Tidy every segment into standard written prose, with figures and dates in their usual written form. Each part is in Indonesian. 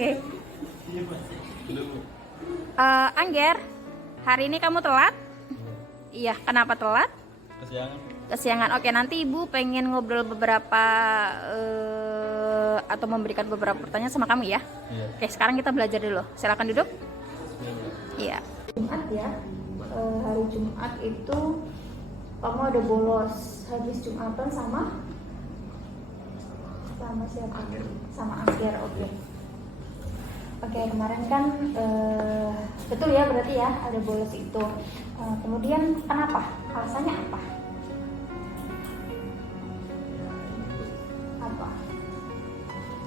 Oke. Angger, hari ini kamu telat? Iya, kenapa telat? Kesiangan. Oke, nanti Ibu pengen ngobrol beberapa atau memberikan beberapa pertanyaan sama kamu ya. Iya. Oke, sekarang kita belajar dulu. Silakan duduk. Iya. Jumat ya. Hari Jumat itu kamu ada bolos habis Jumatan sama siapa? Sama Angger. Oke, kemarin kan betul ya, berarti ya ada bolos itu. Kemudian kenapa? Alasannya apa?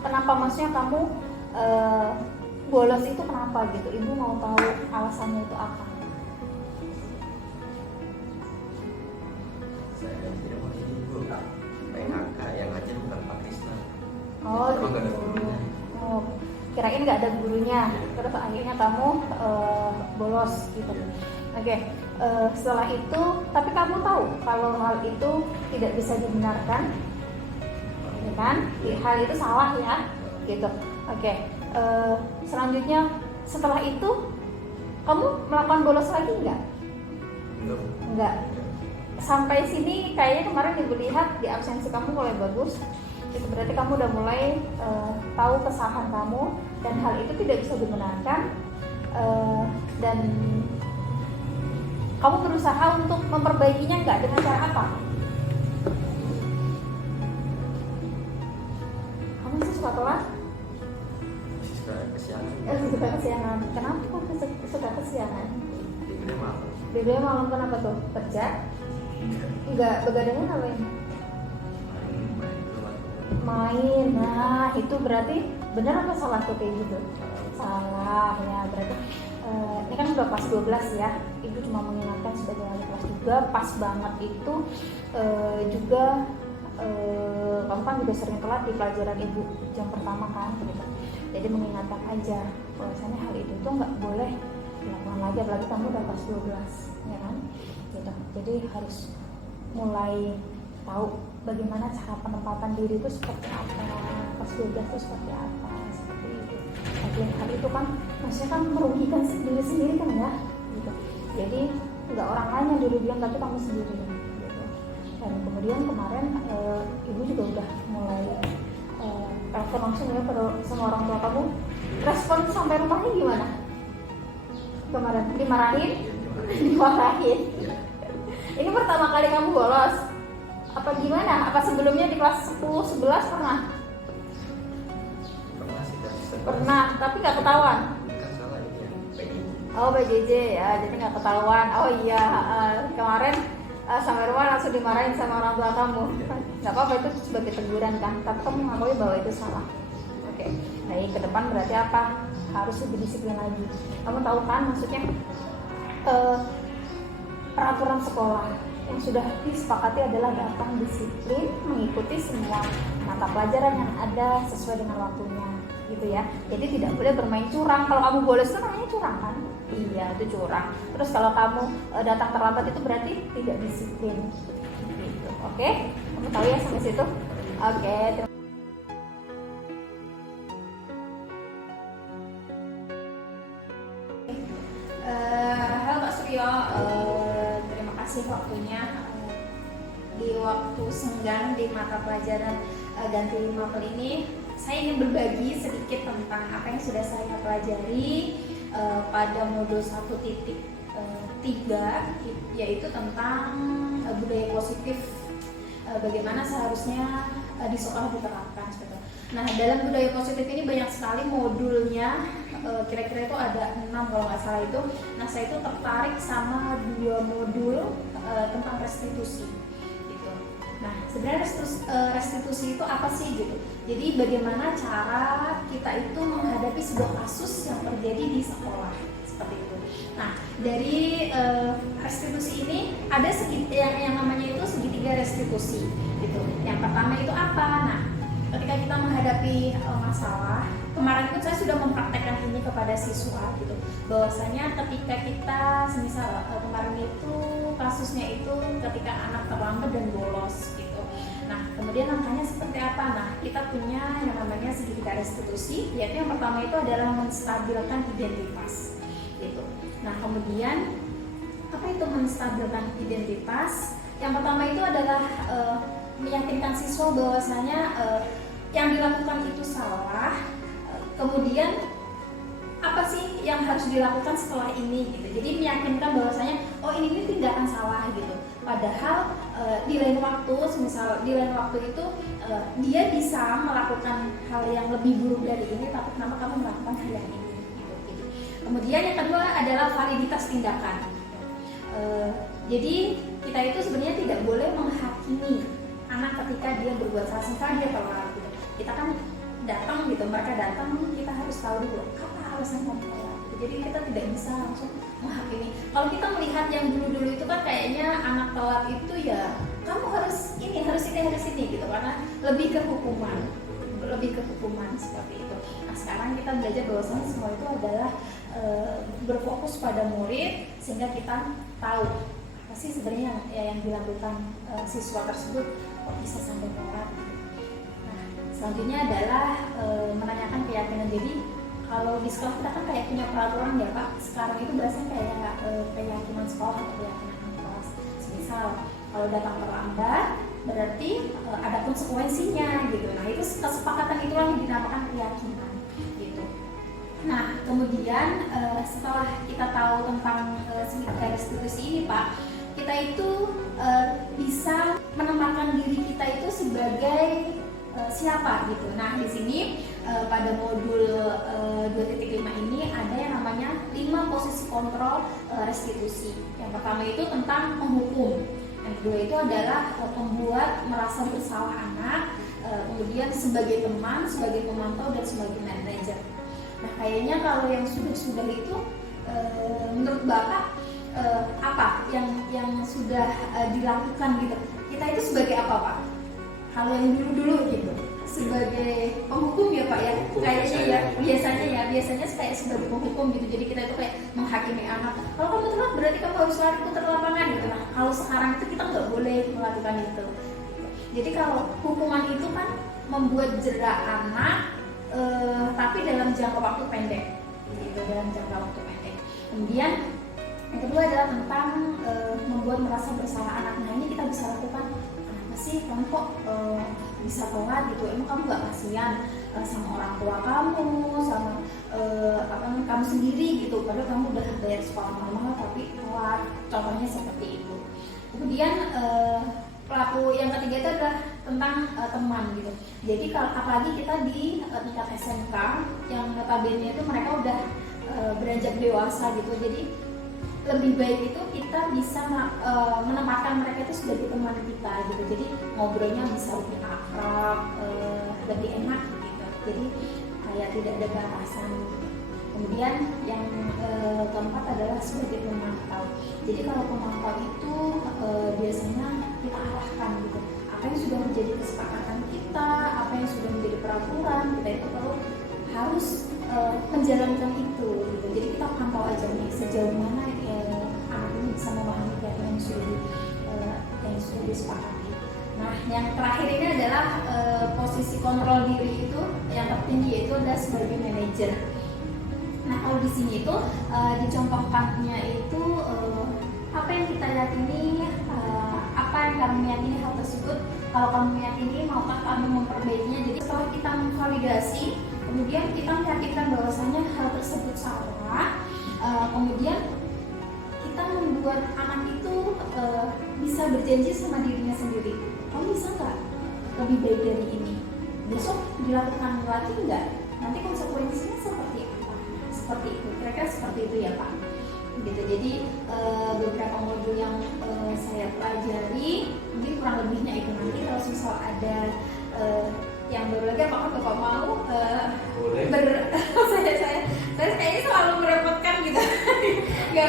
Kenapa maksudnya kamu bolos itu kenapa gitu? Ibu mau tahu alasannya itu apa? Saya tidak mau jadi guru PHK yang ngajar bukan Pak Krisna. Oh gitu. Oh, kirain nggak ada gurunya. Terus akhirnya kamu bolos gitu. Oke. Setelah itu, tapi kamu tahu kalau hal itu tidak bisa dibenarkan, ya kan? Hal itu salah ya, gitu. Oke. Selanjutnya, setelah itu kamu melakukan bolos lagi nggak? Enggak. Sampai sini kayaknya kemarin Ibu lihat di absensi kamu mulai bagus. Itu berarti kamu udah mulai tahu kesalahan kamu dan hal itu tidak bisa dibenarkan, dan kamu berusaha untuk memperbaikinya nggak, dengan cara apa? Kamu sih suka telat? Suka kesiangan. Suka kesiangan. Kenapa kok suka kesiangan? Tidurnya malam. Tidurnya malam kenapa tuh? Kerja? Enggak, begadangnya ngapain? Main. Nah, itu berarti benar apa salah tuh kayak gitu? Salah ya, berarti ini kan udah pas 12 ya. Ibu cuma mengingatkan sebagai wali kelas juga, pas banget itu juga kamu kan juga sering telat di pelajaran Ibu jam pertama kan gitu. Jadi mengingatkan aja bahwasanya hal itu tuh nggak boleh dilakukan lagi, apalagi kamu udah pas 12 ya kan gitu. Jadi harus mulai tahu bagaimana cara penempatan diri itu seperti apa, pas 12 itu seperti apa, seperti itu. Tapi hal itu kan maksudnya kan merugikan diri sendiri kan ya gitu. Jadi nggak orang lain yang dirugikan, tapi kamu sendiri gitu. Dan kemudian kemarin Ibu juga udah mulai telepon langsung ya sama orang tua kamu. Respon sampai rumahnya gimana? Kemarin dimarahin? Dimarahin. Ini pertama kali kamu bolos? Apa gimana? Apa sebelumnya di kelas 10, 11 pernah? Pernah sih, Pernah, tapi nggak ketahuan? Kan salah ini ya, PJJ. Oh, PJJ ya, jadi nggak ketahuan. Oh iya, kemarin sampai rumah langsung dimarahin sama orang tua kamu. Nggak apa-apa, itu sebagai teguran kan, tapi kamu mengakui bahwa itu salah. Oke, baik, ke depan berarti apa? Harus lebih disiplin lagi. Kamu tahu kan maksudnya peraturan sekolah yang sudah disepakati adalah datang disiplin, mengikuti semua mata pelajaran yang ada sesuai dengan waktunya gitu ya. Jadi tidak boleh bermain curang. Kalau kamu bolos itu namanya curang kan? Iya, itu curang. Terus kalau kamu datang terlambat itu berarti tidak disiplin gitu. Oke? Kamu tahu ya sampai situ? Oke, halo Pak Suryo, terima kasih waktunya. Di waktu senggang di mata pelajaran ganti mapel ini, saya ingin berbagi sedikit tentang apa yang sudah saya pelajari pada modul 1.3, yaitu tentang budaya positif, bagaimana seharusnya di sekolah diterapkan seperti itu. Nah, dalam budaya positif ini banyak sekali modulnya, kira-kira itu ada 6 kalau nggak salah itu. Nah, saya itu tertarik sama 2 modul tentang restitusi gitu. Nah, sebenarnya restitusi itu apa sih gitu? Jadi bagaimana cara kita itu menghadapi sebuah kasus yang terjadi di sekolah seperti itu. Nah, dari restitusi ini ada yang namanya itu segitiga restitusi gitu. Yang pertama itu apa? Nah, ketika kita menghadapi masalah, kemarin pun saya sudah mempraktekkan ini kepada siswa gitu, bahwasanya ketika kita semisal kemarin itu kasusnya itu ketika anak terlambat dan bolos gitu. Nah, kemudian langkahnya seperti apa? Nah, kita punya yang namanya segitiga restitusi, yaitu yang pertama itu adalah menstabilkan identitas. Gitu. Nah, kemudian apa itu menstabilkan identitas? Yang pertama itu adalah meyakinkan siswa bahwasanya yang dilakukan itu salah. Kemudian apa sih yang harus dilakukan setelah ini gitu. Jadi meyakinkan bahwasanya oh ini tindakan salah gitu. Padahal di lain waktu, misal di lain waktu itu dia bisa melakukan hal yang lebih buruk dari ini, tapi kenapa kamu melakukan hal yang ini gitu. Kemudian yang kedua adalah validitas tindakan. Jadi kita itu sebenarnya tidak boleh menghakimi anak ketika dia berbuat salah, misalnya dia telat gitu. Kita kan datang gitu, mereka datang, kita harus tahu dulu apa alasan kamu telat. Jadi kita tidak bisa langsung menghakimi. Kalau kita melihat yang dulu-dulu itu kan kayaknya anak telat itu ya kamu harus ini gitu, karena lebih ke hukuman seperti itu. Nah sekarang kita belajar bahwasanya semua itu adalah berfokus pada murid, sehingga kita tahu apa sih sebenarnya yang dilakukan siswa tersebut kok bisa sampai telat. Nah selanjutnya adalah menanyakan keyakinan. Jadi kalau di sekolah kita kan kayak punya peraturan ya Pak, sekarang itu biasanya kayak keyakinan sekolah atau keyakinan kelas. Misal kalau datang terlambat berarti ada konsekuensinya gitu. Nah itu kesepakatan itulah yang dinamakan keyakinan gitu. Nah kemudian setelah kita tahu tentang segitiga restitusi ini Pak, kita itu bisa menempatkan diri kita itu sebagai siapa gitu. Nah di sini pada modul 2.5 ini ada yang namanya 5 posisi kontrol restitusi. Yang pertama itu tentang menghukum. Yang kedua itu adalah membuat merasa bersalah anak, kemudian sebagai teman, sebagai pemantau, dan sebagai manajer. Nah kayaknya kalau yang sudah itu menurut Bapak apa yang sudah dilakukan gitu? Kita itu sebagai apa Pak? Kalau yang dulu gitu, sebagai penghukum ya Pak ya, kayaknya ya biasanya kayak sebagai penghukum gitu. Jadi kita itu kayak menghakimi anak. Kalau kamu telat berarti kamu harus lari putar lapangan gitu. Nah kalau sekarang itu kita nggak boleh melakukan itu. Jadi kalau hukuman itu kan membuat jera anak, tapi dalam jangka waktu pendek, gitu, dalam jangka waktu pendek. Kemudian yang kedua adalah tentang membuat merasa bersalah anak. Nah ini kita bisa lakukan. Sih kamu kok bisa telat gitu, emang kamu gak kasihan sama orang tua kamu, sama kamu sendiri gitu, padahal kamu udah bayar sekolah mahal tapi telat, contohnya seperti itu. Kemudian pelaku yang ketiga itu adalah tentang teman gitu. Jadi kalau apalagi kita di tingkat SMK yang notabene itu mereka udah beranjak dewasa gitu, jadi lebih baik itu kita bisa menempatkan mereka itu sebagai teman kita gitu. Jadi ngobrolnya bisa lebih akrab, lebih enak gitu. Jadi kayak tidak ada batasan. Kemudian yang keempat adalah sebagai pemantau. Jadi kalau pemantau itu biasanya kita arahkan gitu. Apa yang sudah menjadi kesepakatan kita, apa yang sudah menjadi peraturan, kita itu harus menjalankan itu gitu. Jadi kita pantau aja nih sejauh mana anak ini bisa memahami keyakinan yang sudah disepakati. Nah yang terakhir ini adalah posisi kontrol diri itu yang tertinggi, yaitu adalah sebagai manajer. Nah kalau di sini itu dicontohkannya itu apa yang kita yakini, apa yang kami yakini hal tersebut. Kalau kamu meyakini, maukah kami memperbaikinya? Jadi setelah kita memvalidasi, kemudian kita meyakinkan bahwasanya hal tersebut salah, kemudian kita membuat anak itu bisa berjanji sama dirinya sendiri, kamu bisa nggak lebih baik dari ini, besok dilakukan lagi nggak, nanti konsekuensinya seperti apa, seperti itu, kira-kira seperti itu ya Pak gitu. Jadi beberapa modul yang saya pelajari mungkin kurang lebihnya itu. Nanti kalau misal ada yang baru lagi, apakah Bapak mau saya kayaknya selalu merepotkan gitu nggak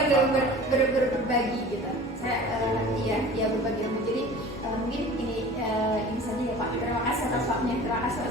berbagi gitu. Saya berbagi ilmu. Jadi mungkin ini saja ya Pak. Terima kasih atas waktunya. Terima kasih.